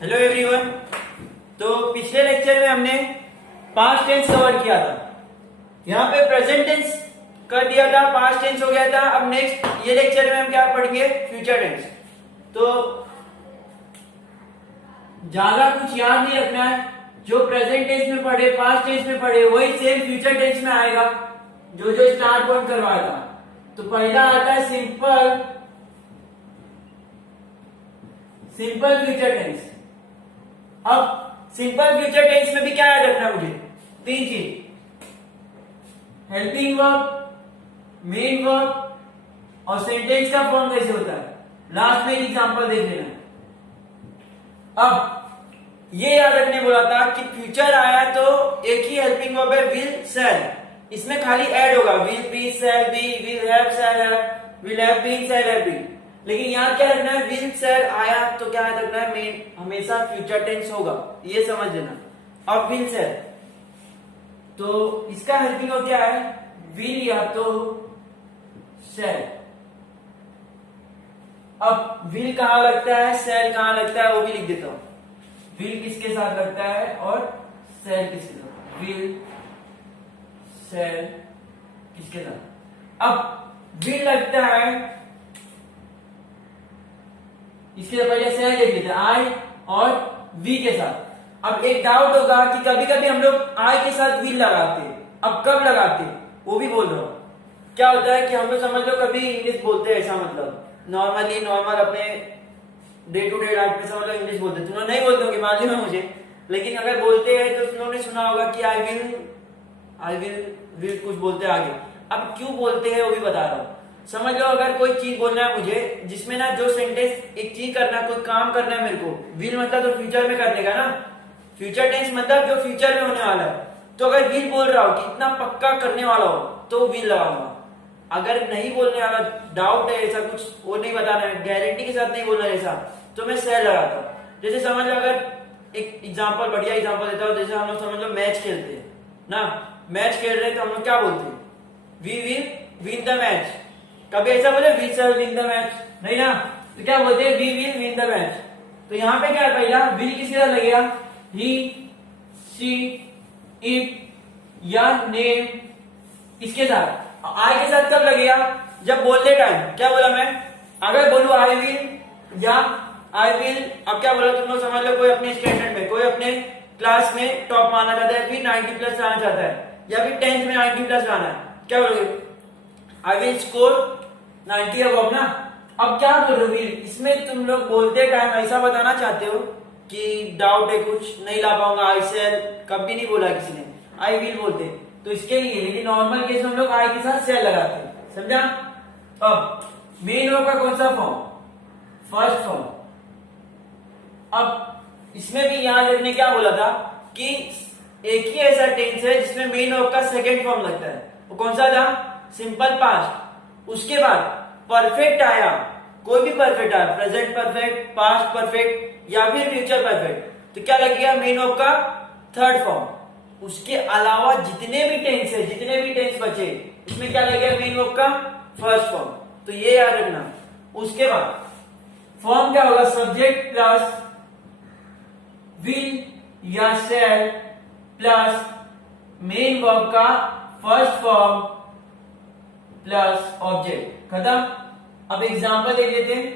Hello everyone. तो पिछले lecture में हमने पास्ट टेंस कवर किया था। यहाँ पे प्रेजेंट टेंस कर दिया था, पास्ट टेंस हो गया था। अब नेक्स्ट ये लेक्चर में हम क्या पढ़ेंगे? Future tense. तो ज्यादा कुछ याद नहीं रखना है, जो प्रेजेंट टेंस में पढ़े, पास्ट टेंस में पढ़े, वही सेम फ्यूचर टेंस में आएगा, जो जो स्टार्ट पॉइंट करवाया था। तो पहला आता है सिंपल फ्यूचर टेंस। अब सिंपल फ्यूचर टेंस में भी क्या याद रखना मुझे? तीन चीज: हेल्पिंग वर्ब, मेन वर्ब और सेंटेंस का फॉर्म कैसे होता है। लास्ट में एग्जांपल देख लेना। अब ये याद रखने बोला था कि फ्यूचर आया तो एक ही हेल्पिंग वर्ब है, विल, शैल। इसमें खाली ऐड होगा will be, shall be, will have, shall have, will have been, shall have been. लेकिन यहाँ क्या रखना है? विल, शैल आया तो क्या याद रखना है? मेन हमेशा फ्यूचर टेंस होगा, ये समझ लेना। अब विल, शैल, तो इसका हेल्पिंग वर्ब क्या है? विल या तो शैल। अब विल कहां लगता है, शैल कहां लगता है, वो भी लिख देता हूं। विल किसके साथ लगता है और शैल किसके साथ? विल, शैल किसके साथ? अब विल लगता है, इसके पहले शैल लिख लेते हैं, आई और वी के साथ। अब एक डाउट होगा कि कभी कभी हम लोग आई के साथ विल लगाते हैं। अब कब लगाते हैं वो भी बोल रहा हूं। क्या होता है कि हम लोग समझ लो कभी इंग्लिश बोलते हैं, ऐसा मतलब नॉर्मल अपने डे टू डे लाइफ में समझ लो इंग्लिश बोलते हैं। तुम लोग नहीं बोलते होंगे, मालूम है मुझे, लेकिन अगर बोलते हैं तो तुम लोगों ने सुना होगा कि आई विल कुछ बोलते हैं आगे। अब क्यों बोलते हैं वो भी बता रहा हूं। समझ लो अगर कोई चीज बोलना है मुझे जिसमें ना जो सेंटेंस एक चीज करना, कोई काम करना है मेरे को, विल मतलब तो फ्यूचर में करने का ना, फ्यूचर टेंस मतलब जो फ्यूचर में होने वाला है। तो अगर विल बोल रहा हो कि इतना पक्का करने वाला हो तो विल लगाऊंगा। अगर नहीं बोलने वाला, डाउट है, ऐसा कुछ वो नहीं बताना है, गारंटी के साथ नहीं बोलना है ऐसा, तो मैं शैल लगाता हूं। जैसे समझ लो, अगर एक एग्जांपल, बढ़िया एग्जांपल देता हूं। जैसे हम लोग समझ लो मैच खेलते हैं ना, मैच खेल रहे हैं तो हम लोग क्या बोलते हैं? We will win the match. कभी ऐसा बोले we shall win the match? नहीं ना। तो क्या बोलते हैं? We will win the match. तो यहाँ पे क्या है? पहला विल किसके साथ लगेगा? ही, शी, इट या नेम, इसके साथ। आई के साथ कब लगेगा? जब बोलते टाइम। क्या बोला मैं? अगर बोलू आई विल या आई विल, अब क्या बोला तुम लोग समझ लो, कोई अपने स्टैंडर्ड में, कोई अपने क्लास में टॉप मारना चाहता है, फिर 90 प्लस लाना चाहता है, या फिर 10th में 90 प्लस लाना है, क्या बोलोगे? आई विल स्कोर 90 अबव ना। अब क्या बोल रहे हो? इसमें तुम लोग बोलते टाइम ऐसा बताना चाहते हो कि डाउट है, कुछ नहीं ला पाऊंगा, आई शैल कभी नहीं बोला किसी ने, आई विल बोलते। तो इसके लिए, लेकिन नॉर्मल केस में हम लोग आई के साथ शैल लगाते हैं, समझा? अब मेन वर्ब का कौन सा फॉर्म? First form. अब इसमें भी याद रखने क्या बोला था कि एक ही ऐसा टेंस है जिसमें मेन वर्ब का सेकंड फॉर्म लगता है। वो कौन सा था? Simple past. उसके बाद परफेक्ट आया, कोई भी परफेक्ट आया, प्रेजेंट परफेक्ट, पास्ट परफेक्ट या फिर फ्यूचर परफेक्ट, तो क्या लगेगा? मेन वर्ब का थर्ड फॉर्म। उसके अलावा जितने भी टेंस बचे, उसमें क्या लगेगा? मेन वर्ब का फर्स्ट फॉर्म। तो ये याद रखना। उसके बाद फॉर्म क्या होगा? सब्जेक्ट प्लस विल या शैल प्लस मेन वर्ब का फर्स्ट फॉर्म प्लस ऑब्जेक्ट। खत्म। अब एग्जांपल देख लेते हैं।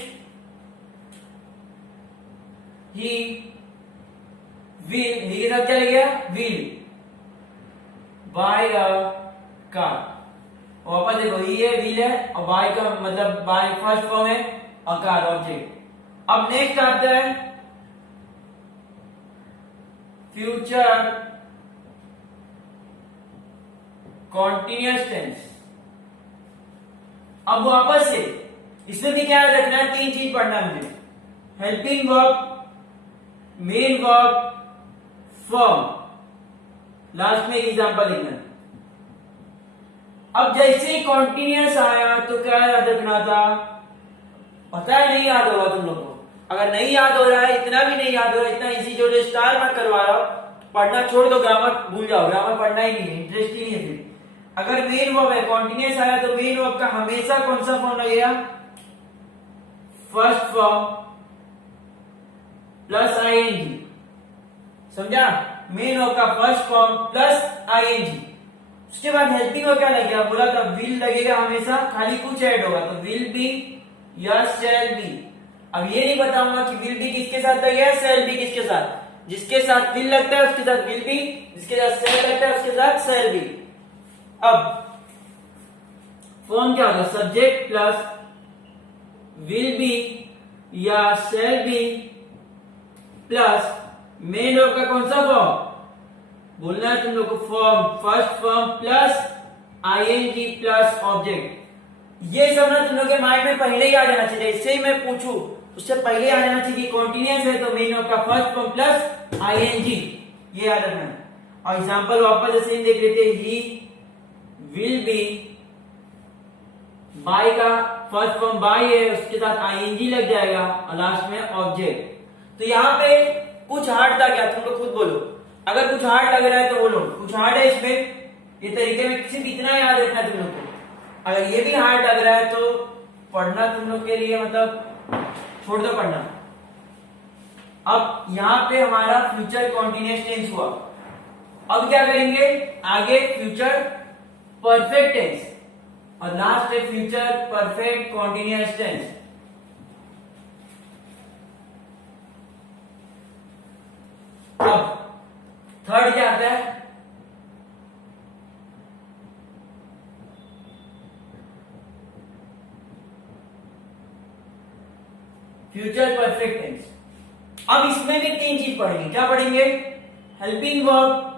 ही विल, ही के साथ क्या लगेगा? Will buy a car. वापस देखो, ही है, विल है, और बाय का मतलब बाय फर्स्ट फॉर्म है, अ कार ऑब्जेक्ट। अब नेक्स्ट आता है फ्यूचर कॉन्टिन्यूअस टेंस। अब वापस से इसमें भी क्या रखना है? तीन चीज पढ़ना है मुझे: helping verb, main verb, form. Last में एग्जांपल लिखना है। अब जैसे ही कॉन्टिन्यूअस आया तो क्या याद रखना था? पता है नहीं याद होगा तुम लोग को। अगर नहीं याद हो रहा है, इतना भी नहीं याद हो रहा है, इतना इजी जो स्टार मैं करवा रहा हूं, पढ़ना छोड़ दो, ग्रामर भूल जाओ, ग्रामर पढ़ना ही नहीं है, इंटरेस्ट ही नहीं है फिर। अगर मेन वर्ब है, कॉन्टिन्यूअस आया, तो मेन वर्ब का हमेशा कौन सा फॉर्म लगेगा? फर्स्ट फॉर्म प्लस आईएनजी, समझा? मेन वर्ब का फर्स्ट फॉर्म प्लस आईएनजी। उसके बाद हेल्पिंग वर्ब क्या लगेगा? बोला था विल लगेगा हमेशा, खाली कुछ ऐड होगा तो विल बी या शैल बी। अब ये नहीं बताऊंगा कि विल बी किसके साथ लगेगा, शैल बी किसके साथ। जिसके साथ विल लगता है उसके साथ विल बी, जिसके साथ शैल लगता है उसके साथ शैल बी। अब फॉर्म क्या होगा? सब्जेक्ट प्लस विल बी या shall be plus main verb का कौन सा फॉर्म बोलना है तुम लोग को? Form, first form plus ING plus object. ये सब ना तुम लोग के माइंड में पहले ही आ जाना चाहिए। इससे ही मैं पूछूं उससे पहले आ जाना चाहिए कि कॉन्टिन्यूअस है तो मेन वर्ब का फर्स्ट फॉर्म प्लस आईएनजी, ये याद रखना है। और एग्जांपल वापस जैसे देख लेते हैं, ही विल बी, बाय का फर्स्ट फॉर्म बाय है, उसके साथ आईएनजी लग जाएगा और लास्ट में ऑब्जेक्ट। तो यहाँ पे कुछ हार्ड था क्या? तुम लोग खुद बोलो। अगर कुछ हार्ड लग रहा है तो बोलो कुछ हार्ड है इसमें। ये तरीके में सिर्फ इतना याद रखना है तुम लोग को। अगर ये भी हार्ड लग रहा है तो पढ़ना तुम लोग के लिए मतलब छोड़ दो पढ़ना। अब यहाँ पे हमारा फ्यूचर कॉन्टिन्यूअस टेंस हुआ। अब क्या करेंगे आगे? फ्यूचर परफेक्ट टेंस और लास्ट है फ्यूचर परफेक्ट कॉन्टिन्यूअस टेंस। अब थर्ड क्या आता है? Future perfect tense. अब इसमें भी तीन चीज पढ़ेंगे। क्या पढ़ेंगे? Helping verb,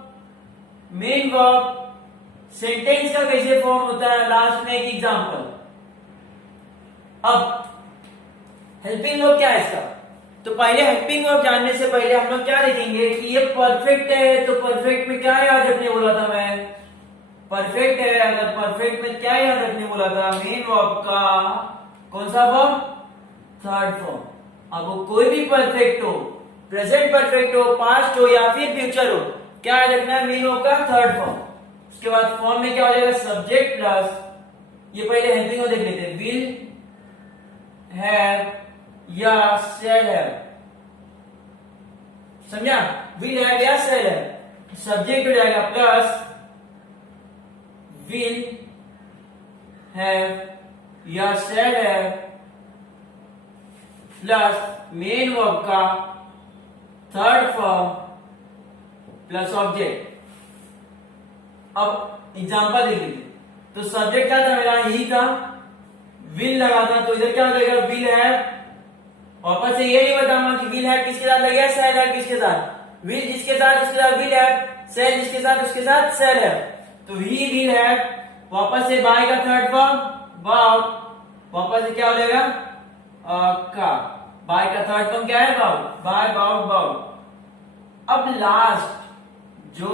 main verb, sentence का कैसे फॉर्म होता है, लास्ट में एक एग्जांपल। अब हेल्पिंग वर्ब क्या है इसका? तो पहले हेल्पिंग वर्ब जानने से पहले हम लोग क्या देखेंगे कि ये परफेक्ट है। तो परफेक्ट में क्या याद रखने बोला था मैं? परफेक्ट है, अगर परफेक्ट में क्या याद रखने बोला था? मेन वर्ब का कौन सा फॉर्म? Third form. अब वो कोई भी परफेक्ट हो, प्रेजेंट परफेक्ट हो, पास्ट हो या फिर फ्यूचर हो, क्या याद रखना है? मेन वर्ब का थर्ड फॉर्म। उसके बाद फॉर्म में क्या हो जाएगा? सब्जेक्ट प्लस, ये पहले हेल्पिंग वर्ब देख लेते हैं, विल हैव या शैल हैव। समझा? विल हैव या शैल हैव। सब्जेक्ट हो जाएगा प्लस विल हैव या shall have plus main verb का थर्ड फॉर्म प्लस ऑब्जेक्ट। अब एग्जांपल देख लीजिए। तो सब्जेक्ट क्या था मेरा? ही था, विल लगा था तो इधर क्या हो जाएगा? Will have. वापस से ये नहीं बताऊंगा कि विल हैव किसके साथ लगेगा, शैल हैव किसके साथ। विल जिसके साथ उसके साथ विल हैव, शैल जिसके साथ उसके साथ शैल हैव। तो ही विल हैव, वापस से बाय का थर्ड फॉर्म बाउट, वापस से क्या हो जाएगा? का। बाय का थर्ड फॉर्म क्या है? Bought, buy bought bought. अब लास्ट जो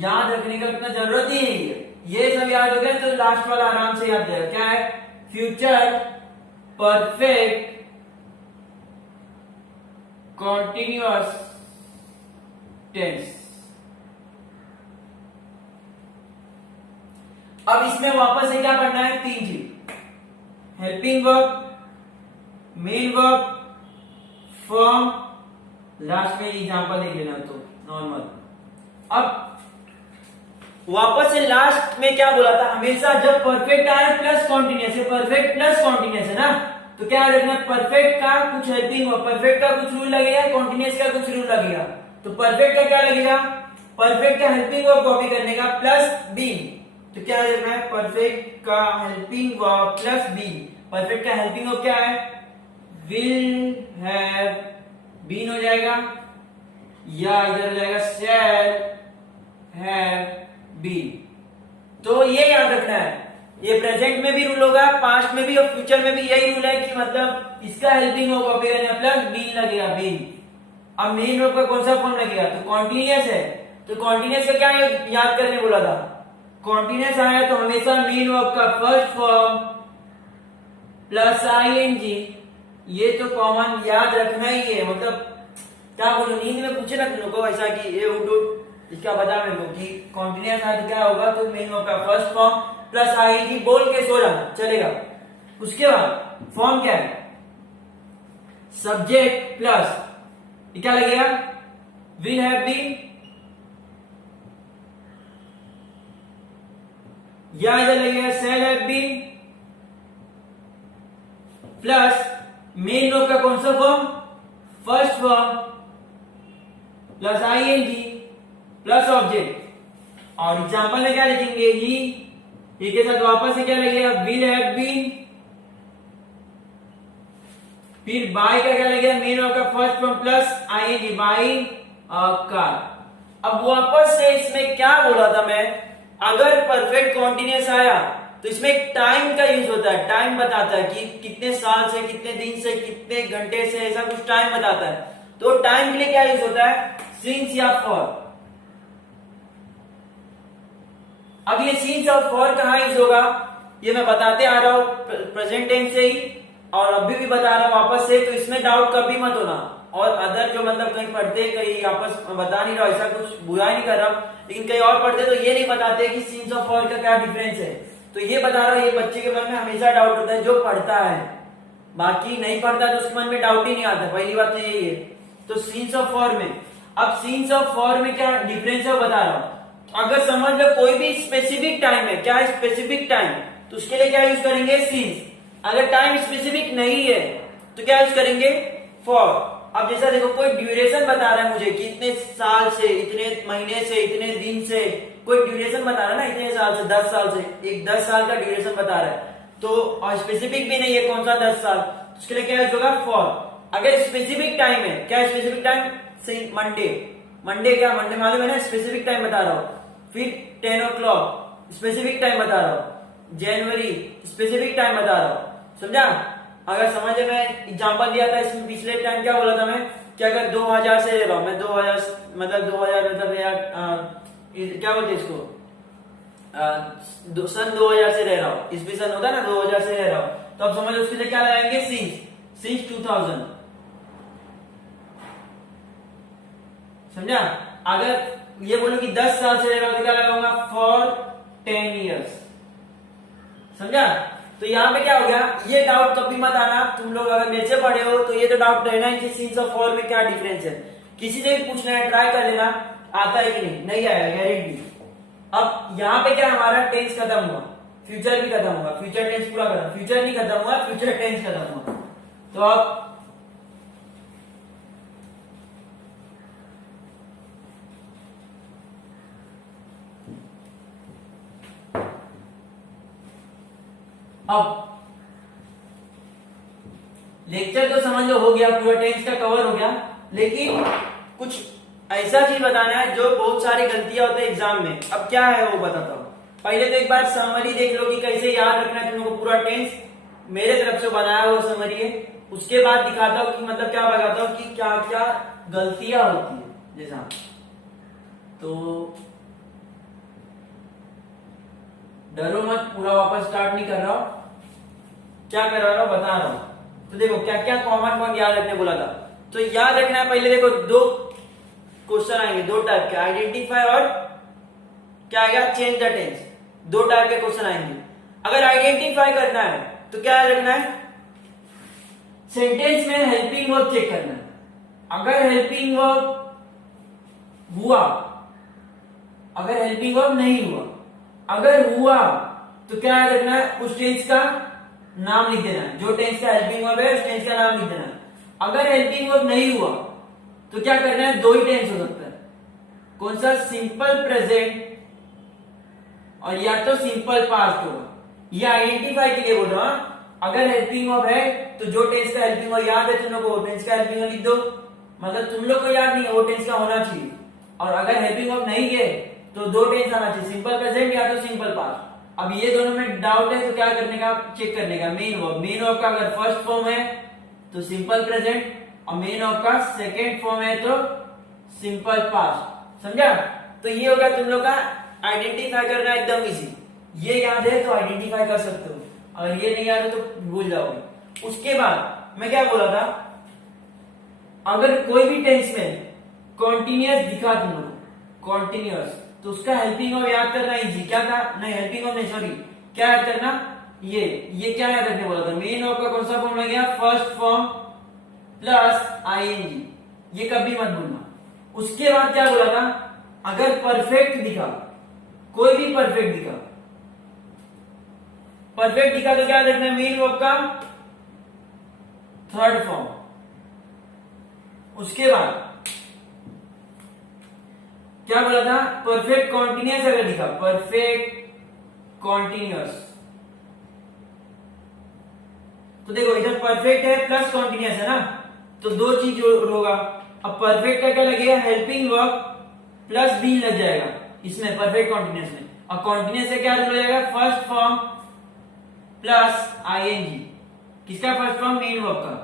याद रखने का उतना जरूरत ही नहीं है, ये सब याद हो गया तो लास्ट वाला आराम से याद रहेगा। क्या है? Future perfect continuous tense. अब इसमें वापस से क्या करना है? तीन चीज, helping verb, main verb, form, last में एग्जांपल देख लेना तो नॉर्मल। अब वापस से लास्ट में क्या बोला था? हमेशा जब परफेक्ट आए प्लस कॉन्टिन्यूअस है, परफेक्ट प्लस कॉन्टिन्यूअस है ना, तो क्या रखना? परफेक्ट का कुछ हेल्पिंग वर्ब, परफेक्ट का कुछ रूल लगेगा, कॉन्टिन्यूअस का कुछ रूल लगेगा। तो परफेक्ट का क्या लगेगा? परफेक्ट का हेल्पिंग वर्ब कॉपी करने का प्लस बीन। तो क्या रखना है? परफेक्ट का helping verb plus been. Perfect का हेल्पिंग वर्ब क्या है? विल हैव बीन हो जाएगा, या इधर हो जाएगा शैल हैव बीन। तो ये याद रखना है। ये प्रेजेंट में भी रूल होगा, पास्ट में भी और फ्यूचर में भी यही रूल है कि मतलब इसका हेल्पिंग वर्ब कॉपी करना प्लस बीन लगेगा, बीन। अब मेन वर्ब का कौन सा फॉर्म लगेगा? तो कॉन्टिन्यूअस है, तो कॉन्टिन्यूअस का क्या याद करने बोला था? कॉन्टिन्यूअस आया तो हमेशा मेन वर्ब का फर्स्ट फॉर्म प्लस आईएनजी, ये तो कॉमन याद रखना ही है। मतलब क्या बोलो, नींद में पूछे ना तुम लोग को ऐसा कि ये उठ उठ इसका बता मेरे को कि कॉन्टिन्यूअस आया तो क्या होगा? तो मेन वर्ब का फर्स्ट फॉर्म प्लस आईएनजी बोल के सो जाना चलेगा। उसके बाद फॉर्म क्या है? सब्जेक्ट प्लस ये क्या लगेगा, विल हैव बीन, या इधर लगेगा shall have been plus main verb का कौन सा form, first form plus ING plus object. और एग्जाम्पल में क्या लिखेंगे, ही के साथ वापस से क्या लगेगा, विल हैव बीन, फिर बाय का क्या लगेगा, मेन वर्ब का first form plus ING, buy car. अब वापस से इसमें क्या बोला था मैं, अगर परफेक्ट कॉन्टिन्यूअस आया तो इसमें टाइम का यूज होता है, टाइम बताता है कि कितने साल से, कितने दिन से, कितने घंटे से, ऐसा कुछ टाइम बताता है। तो टाइम के लिए क्या यूज होता है, सिंस या फॉर। अब ये सिंस और फॉर कहां यूज होगा, ये मैं बताते आ रहा हूं प्रेजेंट टेंस से ही, और अभी भी बता रहा हूं वापस से, तो इसमें डाउट कभी मत होना। और अदर जो मतलब कहीं पढ़ते, कहीं आपस बता नहीं रहा, ऐसा कुछ बुरा नहीं कर रहा, लेकिन कहीं और पढ़ते तो ये नहीं बताते कि सिंस और फॉर का क्या डिफरेंस है। तो ये बता रहा हूं, ये बच्चे के मन में हमेशा डाउट होता है जो पढ़ता है, बाकी नहीं पढ़ता तो उसके मन में डाउट ही नहीं आता। पहली बात तो यही है। तो सिंस और फॉर में, अब सिंस और फॉर में क्या डिफरेंस है बता रहा हूं। अगर समझ लो कोई भी स्पेसिफिक टाइम है, क्या है स्पेसिफिक टाइम, तो उसके लिए क्या यूज करेंगे, सिंस। अगर टाइम स्पेसिफिक नहीं है तो क्या यूज करेंगे, फॉर। अब जैसा देखो कोई ड्यूरेशन बता रहा है मुझे कि इतने साल से, इतने महीने से, इतने दिन से, कोई ड्यूरेशन बता रहा है ना, इतने साल से, 10 साल से, एक 10 साल का ड्यूरेशन बता रहा है, तो और स्पेसिफिक भी नहीं है कौन सा 10 साल, तो उसके लिए क्या यूज होगा, फॉर। अगर स्पेसिफिक टाइम है, क्या स्पेसिफिक टाइम, मंडे, मंडे क्या, मंडे मालूम है ना, स्पेसिफिक टाइम बता रहा हूं। फिर 10 o'clock स्पेसिफिक टाइम बता रहा हूं, जनवरी स्पेसिफिक टाइम बता रहा हूं, समझा। अगर समझे, मैं एग्जांपल दिया था इसमें पिछले टाइम, क्या बोला था मैं, कि अगर 2000 से ले रहा हूं मैं, 2000 मतलब 2000 मतलब यार क्या बोलते इसको, सन 2000 से रह रहा हूं, ईस्वी सन होता है ना, 2000 से रह रहा हूं, तो अब समझो उसके लिए क्या लगाएंगे, सिंस 2000, समझा। अगर ये बोलो कि 10 साल से रह रहा हूं तो क्या लगाऊंगा, फॉर 10 years, समझा। तो यहाँ पे क्या हो गया, ये डाउट कभी मत आना, तुम लोग अगर मेरे से पढ़े हो तो ये तो डाउट रहना है कि सिंस और फॉर में क्या डिफरेंस है। किसी से भी पूछना है, ट्राई कर लेना, आता है कि नहीं आएगा गारंटी। अब यहाँ पे क्या हमारा टेंस खत्म हुआ, फ्यूचर भी खत्म हुआ, फ्यूचर टेंस पूरा खत्म, फ्यूचर नहीं खत्म हुआ, फ्यूचर टेंस खत्म हुआ। तो अब लेक्चर तो समझ लो हो गया, पूरा टेंस का कवर हो गया, लेकिन कुछ ऐसा चीज बताना है जो बहुत सारी गलतियां होती है एग्जाम में। अब क्या है वो बताता हूं। पहले तो एक बार समरी देख लो कि कैसे याद रखना है तुम लोग को, पूरा टेंस मेरे तरफ से बनाया हुआ समरी है। उसके बाद दिखाता हूं कि मतलब क्या बताता हूं कि क्या क्या गलतियां होती है। जैसा तो डरो मत, पूरा वापस स्टार्ट नहीं कर रहा हूं, क्या करवा रहा हूं बता रहा हूं। तो देखो क्या क्या कॉमन पॉइंट याद रखने बोला था, तो याद रखना है। पहले देखो दो क्वेश्चन आएंगे, दो टाइप के, आइडेंटिफाई और क्या आएगा, चेंज द टेंस। दो टाइप के क्वेश्चन आएंगे। अगर आइडेंटिफाई करना है तो क्या याद रखना है, सेंटेंस में हेल्पिंग वर्ब चेक करना है। अगर हेल्पिंग वर्ब हुआ, अगर हेल्पिंग वर्ब नहीं हुआ, अगर हुआ तो क्या याद रखना है, उस टेंस का नाम लिख देना है। जो टेंस का हेल्पिंग वर्ब है उस टेंस का नाम लिख देना है। अगर हेल्पिंग वर्ब नहीं हुआ तो क्या करना है, दो ही टेंस हो सकता है, कौन सा, सिंपल प्रेजेंट और या तो सिंपल पास्ट होगा। ये आइडेंटिफाई के लिए बोल रहा हूं। अगर हेल्पिंग वर्ब है तो जो टेंस का हेल्पिंग वर्ब याद है तुम लोग को, वो टेंस का हेल्पिंग वर्ब लिख दो, मतलब तुम लोग को याद नहीं है, वो टेंस का होना चाहिए। और अगर हेल्पिंग वर्ब नहीं है तो दो टेंस आना चाहिए, सिंपल प्रेजेंट या तो सिंपल पास्ट। अब ये दोनों में डाउट है तो क्या करने का, चेक करने का मेन वर्ब। मेन वर्ब का अगर फर्स्ट फॉर्म है तो सिंपल प्रेजेंट, और मेन वर्ब का सेकेंड फॉर्म है तो सिंपल पास्ट, समझा। तो ये होगा तुम लोग का आइडेंटिफाई करना एकदम इजी। ये याद है तो आइडेंटिफाई कर सकते हो, अगर ये नहीं याद है तो भूल जाओगे। उसके बाद मैं क्या बोला था, अगर कोई भी टेंस में कॉन्टिन्यूअस दिखा तुम लोग, कॉन्टिन्यूअस, तो उसका हेल्पिंग वर्ब याद करना इजी। क्या था, नहीं हेल्पिंग वर्ब नहीं, सॉरी, क्या याद करना, ये क्या याद रखने बोला था, मेन वर्ब का कौन सा फॉर्म लग गया, फर्स्ट फॉर्म प्लस आईएनजी, ये कभी मत भूलना। उसके बाद क्या बोला था, अगर परफेक्ट दिखा, कोई भी परफेक्ट दिखा, परफेक्ट दिखा तो क्या रखना है, मेन वर्ब का थर्ड फॉर्म। उसके बाद क्या बोला था, परफेक्ट कॉन्टिन्यूअस अगर दिखा, परफेक्ट कॉन्टिन्यूअस, तो देखो इधर परफेक्ट है प्लस कॉन्टिन्यूअस है ना, तो दो चीज होगा। अब परफेक्ट का क्या लगेगा, हेल्पिंग वर्ब प्लस बीन लग जाएगा इसमें, परफेक्ट कॉन्टिन्यूअस में। और कॉन्टिन्यूअस से क्या रूल हो जाएगा, फर्स्ट फॉर्म प्लस आईएनजी। किसका फर्स्ट फॉर्म, मेन वर्ब का,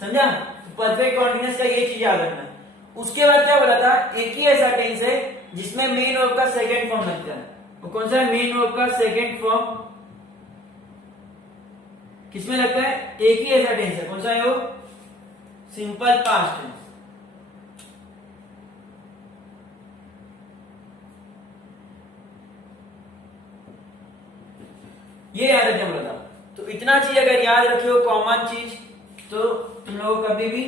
समझा। तो परफेक्ट कॉन्टिन्यूअस का ये चीज याद रखना है। उसके बाद क्या बोला था, एक ही ऐसा टेंस है जिसमें मेन वर्ब का सेकंड फॉर्म लगता है। वो कौन सा है, मेन वर्ब का सेकंड फॉर्म किसमें लगता है, एक ही ऐसा टेंस है, कौन सा है वो, सिंपल पास्ट टेंस। ये याद रखना बोला था। तो इतना चीज अगर याद रखे हो, कॉमन चीज, तो तुम लोगों को कभी भी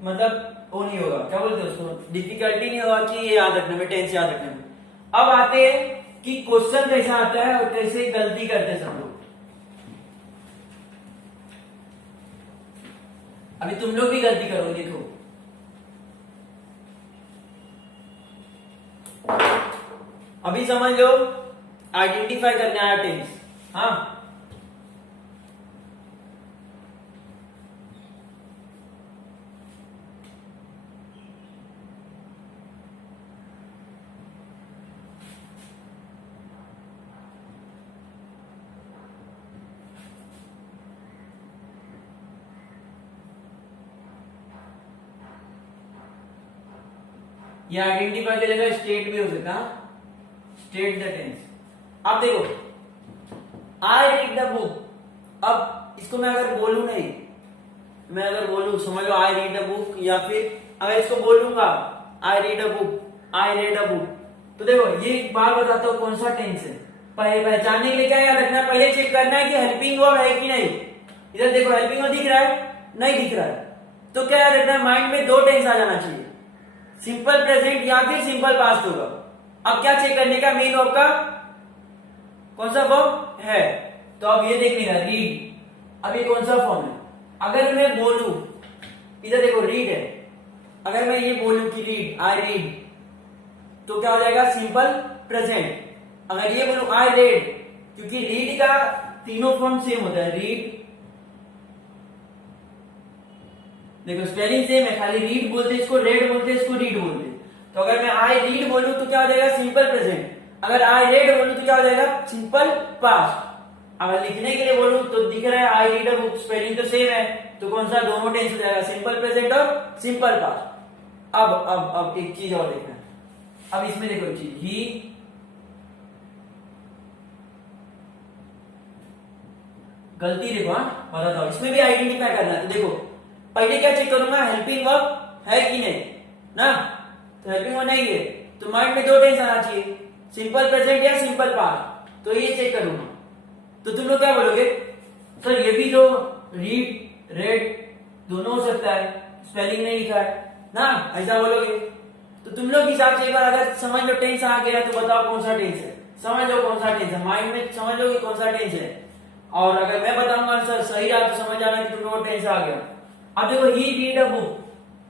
मतलब वो नहीं होगा, क्या बोलते हैं उसको, डिफिकल्टी नहीं होगा कि ये याद रखने में, टेंस याद रखने में। अब आते हैं कि क्वेश्चन कैसा आता है और कैसे गलती करते हैं सब लोग। अभी तुम लोग भी गलती करो, देखो अभी समझ लो, आइडेंटिफाई करना है टेंस। हाँ, ये आइडेंटिफाई की जगह स्टेट भी हो सकता है, स्टेट द टेंस। अब देखो, आई रीड द बुक, अब इसको मैं अगर बोलूं नहीं, मैं अगर बोलूं, समझ लो आई रीड द बुक, या फिर अगर इसको बोलूंगा I read a book, I read a book, तो देखो ये एक बार बताता हूं कौन सा टेंस है। पहचानने के लिए क्या याद रखना है, पहले चेक करना है कि हेल्पिंग वर्ब है कि नहीं। इधर देखो हेल्पिंग वर्ब दिख रहा है, नहीं दिख रहा है, तो क्या याद रखना है, माइंड में दो टेंस आ जाना चाहिए, सिंपल प्रेजेंट या फिर सिंपल पास्ट होगा। अब क्या चेक करने का, मेन वर्ब का कौन सा फॉर्म है, तो अब ये देखने का रीड, अब ये कौन सा फॉर्म है। अगर मैं बोलूं, इधर देखो रीड है, अगर मैं ये बोलूं कि रीड, आई रीड, तो क्या हो जाएगा, सिंपल प्रेजेंट। अगर ये बोलूं आई रेड, क्योंकि रीड का तीनों फॉर्म सेम होता है, रीड, देखो स्पेलिंग सेम है, खाली रीड बोलते हैं इसको, रेड बोलते हैं इसको, रीड बोलते हैं। तो अगर मैं आई रीड बोलूं तो क्या हो जाएगा, सिंपल प्रेजेंट। अगर आई रेड बोलूं तो क्या हो जाएगा, सिंपल पास्ट। अगर लिखने के लिए बोलूं तो दिख रहा है I read a book, spelling तो सेम है, तो कौन सा, दोनों टेंस हो जाएगा, सिंपल प्रेजेंट और सिंपल पास्ट। अब एक चीज और देखना है, अब इसमें देखो एक चीज, ही गलती देखो, हाँ बताता हूं, इसमें भी आइडेंटिफाई करना है। तो देखो पहले क्या चेक करूंगा, हेल्पिंग वर्ब है कि नहीं ना, तो हेल्पिंग वर्ब नहीं है, तो माइंड में दो टेंस आना चाहिए, सिंपल प्रेजेंट या सिंपल पास्ट, तो ये चेक करूंगा। तो तुम लोग क्या बोलोगे, सर ये भी तो रीड रेड दोनों हो सकता है, स्पेलिंग नहीं लिखा है ना, ऐसा बोलोगे। तो तुम लोग हिसाब से एक बार अगर समझ लो टेंस आ गया तो बताओ कौन सा टेंस है, समझ लो कौन सा टेंस है, माइंड में समझ लो कि कौन सा टेंस है। और अगर मैं बताऊंगा आंसर सही रहा तो समझ आना कि तुम लोगों को टेंस आ गया। अब देखो ही रीड अ बुक,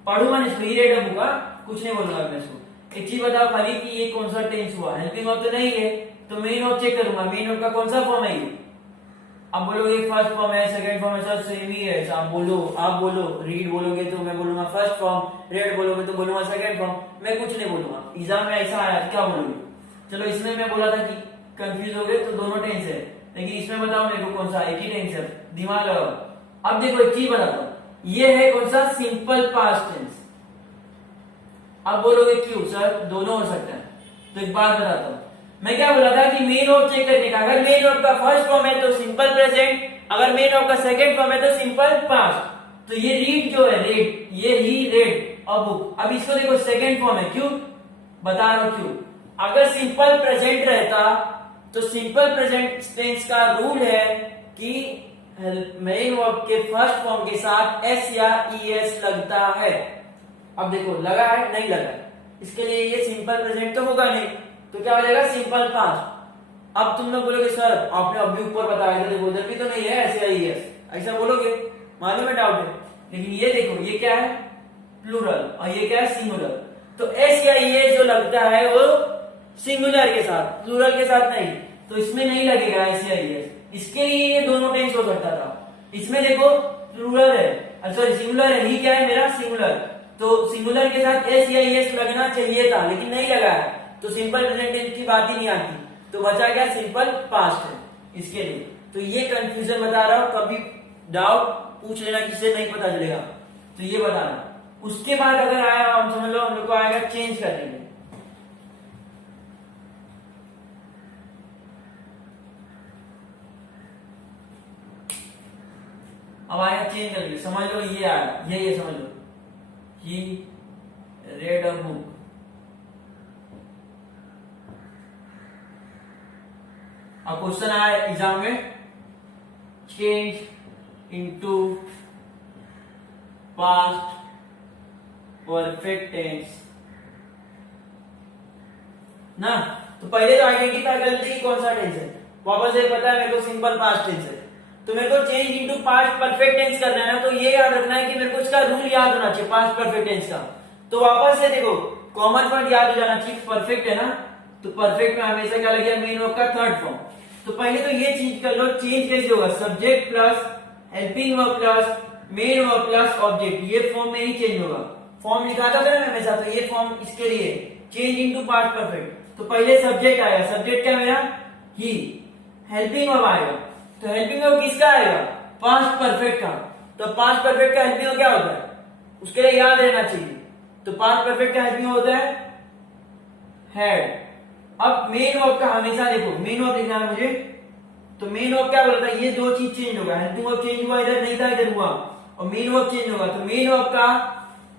पढ़ूंगा नहीं इसको, ही रीड अ बुक, कुछ नहीं बोलूंगा मैं इसको। एक चीज बताओ खाली कि ये कौन सा टेंस हुआ, हेल्पिंग वर्ब तो नहीं है, तो मेन वर्ब चेक करूंगा, मेन वर्ब का कौन सा फॉर्म है ये। अब बोलोगे फर्स्ट फॉर्म है, सेकंड फॉर्म है, सब सेम ही है, आप बोलो रीड बोलोगे तो मैं बोलूंगा फर्स्ट फॉर्म, रेड बोलोगे तो बोलूंगा सेकंड फॉर्म, मैं कुछ नहीं बोलूंगा। एग्जाम में ऐसा आया क्या बोलोगे, चलो इसमें मैं बोला था कि कंफ्यूज हो गए तो दोनों टेंस है, लेकिन इसमें बताओ मेरे को कौन सा, एक ही टेंस है, दिमाग लगाओ। अब देखो एक चीज बताता हूं, ये है कौन सा, सिंपल पास्ट टेंस। अब बोलोगे क्यों सर, दोनों हो सकता है, तो एक बात बताता हूं, मैं क्या बोला था कि मेन वर्ब चेक करने का, अगर मेन वर्ब का फर्स्ट फॉर्म है तो सिंपल प्रेजेंट, अगर मेन वर्ब का सेकंड फॉर्म है तो सिंपल पास्ट। तो ये रीड जो है, रेड, ये ही रेड और बुक, अब इसको देखो सेकंड फॉर्म है, क्यों बता रहा हूं क्यों। अगर सिंपल प्रेजेंट रहता तो सिंपल प्रेजेंट टेंस का रूल है कि मेन वर्ब के फर्स्ट फॉर्म के साथ एस या ईएस लगता है। अब देखो लगा है नहीं लगा है, इसके लिए ये सिंपल प्रेजेंट तो होगा नहीं, तो क्या हो जाएगा सिंपल पास्ट। अब तुम लोग बोलोगे सर आपने अभी ऊपर बताया था, देखो उधर भी तो नहीं है ऐसे आई है, ऐसा बोलोगे, मालूम है डाउट है। लेकिन ये देखो ये क्या है प्लूरल और ये क्या है सिंगुलर, तो एस या ये जो लगता है वो सिंगुलर के साथ, प्लूरल के साथ नहीं, तो इसमें नहीं लगेगा एस या एस। इसके लिए ये दोनों टेंस हो सकता था, इसमें देखो प्लूरल है, सॉरी सिंगुलर है, ही क्या है मेरा सिंगुलर, तो सिंगुलर के साथ एस या एस लगना चाहिए था लेकिन नहीं लगा है, तो सिंपल प्रेजेंट टेंस की बात ही नहीं आती, तो बचा क्या सिंपल पास्ट है इसके लिए। तो ये कंफ्यूजन बता रहा हूं, कभी डाउट पूछ लेना किससे नहीं पता चलेगा, तो ये बताना। उसके बाद अगर आया हम समझ लो हम लोग को आएगा चेंज करने में, अब आएगा चेंज करके, समझ लो ये आया, ये समझ लो ही रेड अ बुक, अब क्वेश्चन आया एग्जाम में change into past perfect tense ना, तो पहले तो आइडेंटिफाई कर लेते कि कौन सा टेंस है, वापस से पता है मेरे को सिंपल पास्ट टेंस है, तो मेरे को change into past perfect tense करना है ना, तो ये याद रखना है कि मेरे को इसका रूल याद होना चाहिए पास्ट परफेक्ट टेंस का। तो वापस से देखो कॉमन पॉइंट याद हो जाना चाहिए, परफेक्ट है ना, तो परफेक्ट में हमेशा क्या लगेगा मेन वर्ब का थर्ड फॉर्म। तो पहले तो ये चीज कर लो, चेंज कैसे होगा, subject plus helping verb plus main verb plus object, ये फॉर्म में ही चेंज होगा, फॉर्म लिखाता था ना हमेशा, तो ये फॉर्म इसके लिए चेंज इनटू पास्ट परफेक्ट। तो पहले सब्जेक्ट आएगा, सब्जेक्ट क्या मेरा ही, हेल्पिंग वर्ब आएगा, तो हेल्पिंग वर्ब किसका आएगा पास्ट परफेक्ट का, तो पास्ट परफेक्ट का हेल्पिंग वर्ब क्या होता है उसके लिए याद रहना चाहिए, तो पास्ट परफेक्ट का हेल्पिंग होता है हैड। अब मेन वर्ब का हमेशा देखो मेन वर्ब लिखना है मुझे, तो मेन वर्ब क्या बोलता है, ये दो चीज चेंज होगा, हेल्पिंग वर्ब चेंज हुआ इधर नहीं था इधर हुआ, और मेन वर्ब चेंज होगा, तो मेन वर्ब का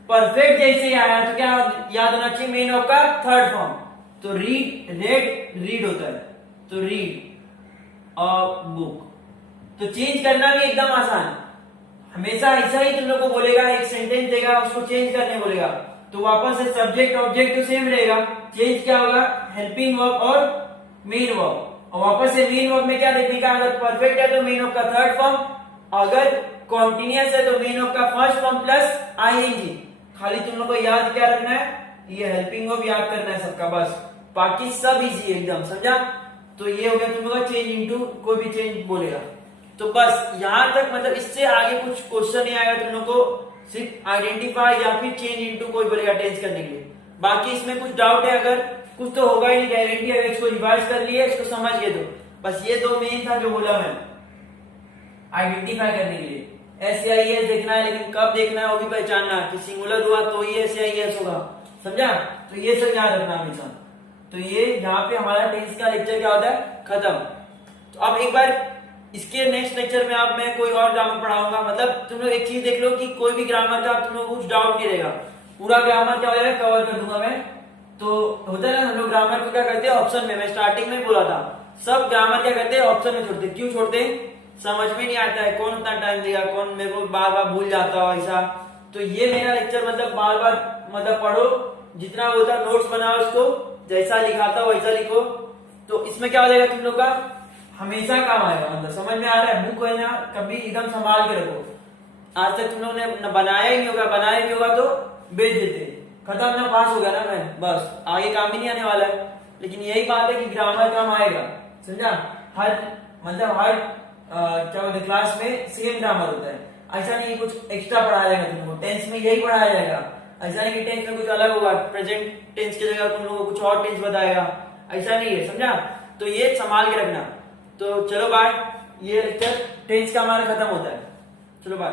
परफेक्ट जैसे ही आया तो क्या याद होना चाहिए मेन वर्ब का थर्ड फॉर्म, तो रीड रेड रीड होता है, तो रीड अ बुक। तो चेंज करना भी एकदम आसान, हमेशा ऐसा ही तुम लोग को बोलेगा, एक सेंटेंस देगा उसको चेंज करने बोलेगा, तो वापस से सब्जेक्ट ऑब्जेक्ट तो सेम रहेगा, चेंज क्या होगा हेल्पिंग वर्ब और मेन वर्ब, और वापस से मेन वर्ब में क्या देखने का, अगर परफेक्ट है तो मेन वर्ब का थर्ड फॉर्म, अगर कॉन्टिन्यूअस है तो मेन वर्ब का फर्स्ट फॉर्म प्लस आईएनजी। खाली तुम लोग को याद क्या रखना है, ये हेल्पिंग वर्ब याद करना है सबका, बस बाकी सब इजी एकदम, समझा। तो ये हो गया तुम लोग का चेंज इनटू, कोई भी चेंज बोलेगा तो बस यहां तक, मतलब इससे आगे कुछ क्वेश्चन नहीं आएगा तुम लोग को, सिर्फ आइडेंटिफाई या फिर चेंज इनटू कोई बोलेगा टेंस करने के लिए। बाकी इसमें कुछ डाउट है अगर, कुछ तो होगा ही नहीं गारंटी है, इसको रिवाइज कर लिए इसको समझ गए तो बस ये दो मेन था जो बोला मैं आइडेंटिफाई करने के लिए, एस या एस देखना है, लेकिन कब देखना है वो भी पहचानना कि सिंगुलर हुआ तो ही एस या एस होगा, समझा। तो ये सब याद रखना हमेशा। तो ये यहाँ पे हमारा टेंस का लेक्चर क्या होता है खत्म। तो अब एक बार इसके नेक्स्ट लेक्चर में आप मैं कोई और ग्रामर पढ़ाऊंगा, मतलब तुम लोग एक चीज देख लो कि कोई भी ग्रामर का तुम लोग कुछ डाउट नहीं रहेगा, पूरा ग्रामर क्या हो जाएगा कवर कर दूंगा मैं। तो होता है ना हम लोग ग्रामर को क्या करते हैं ऑप्शन में, मैं स्टार्टिंग में बोला था सब ग्रामर क्या करते हैं ऑप्शन में छोड़ते, क्यों छोड़ते समझ में नहीं आता है, कौन इतना टाइम देगा, कौन मेरे को बार बार भूल जाता हो ऐसा। तो ये मेरा लेक्चर मतलब बार बार मतलब पढ़ो, जितना होता नोट्स बनाओ, इसको जैसा लिखाता हो वैसा लिखो, तो इसमें क्या हो जाएगा तुम लोग का हमेशा काम आएगा, मतलब समझ में आ रहा है। बुक है ना कभी एकदम संभाल के रखो, आज तक तुम लोग ने बनाया ही नहीं होगा, बनाया भी होगा तो बेच देते, खत्म ना, पास हो गया ना मैं, बस आगे काम ही नहीं आने वाला है। लेकिन यही बात है कि ग्रामर काम आएगा, समझा। हर मतलब हर क्या बोलते क्लास में सेम ग्रामर होता है, ऐसा नहीं कुछ एक्स्ट्रा पढ़ाया जाएगा तुमको, टेंस में यही पढ़ाया जाएगा, ऐसा नहीं कि टेंस में कुछ अलग होगा, प्रेजेंट टेंस की जगह तुम लोगों को कुछ और टेंस बताएगा, ऐसा नहीं है, समझा। तो ये संभाल के रखना। तो चलो बाय, ये लेक्चर टेंस का हमारा खत्म होता है, चलो बाय।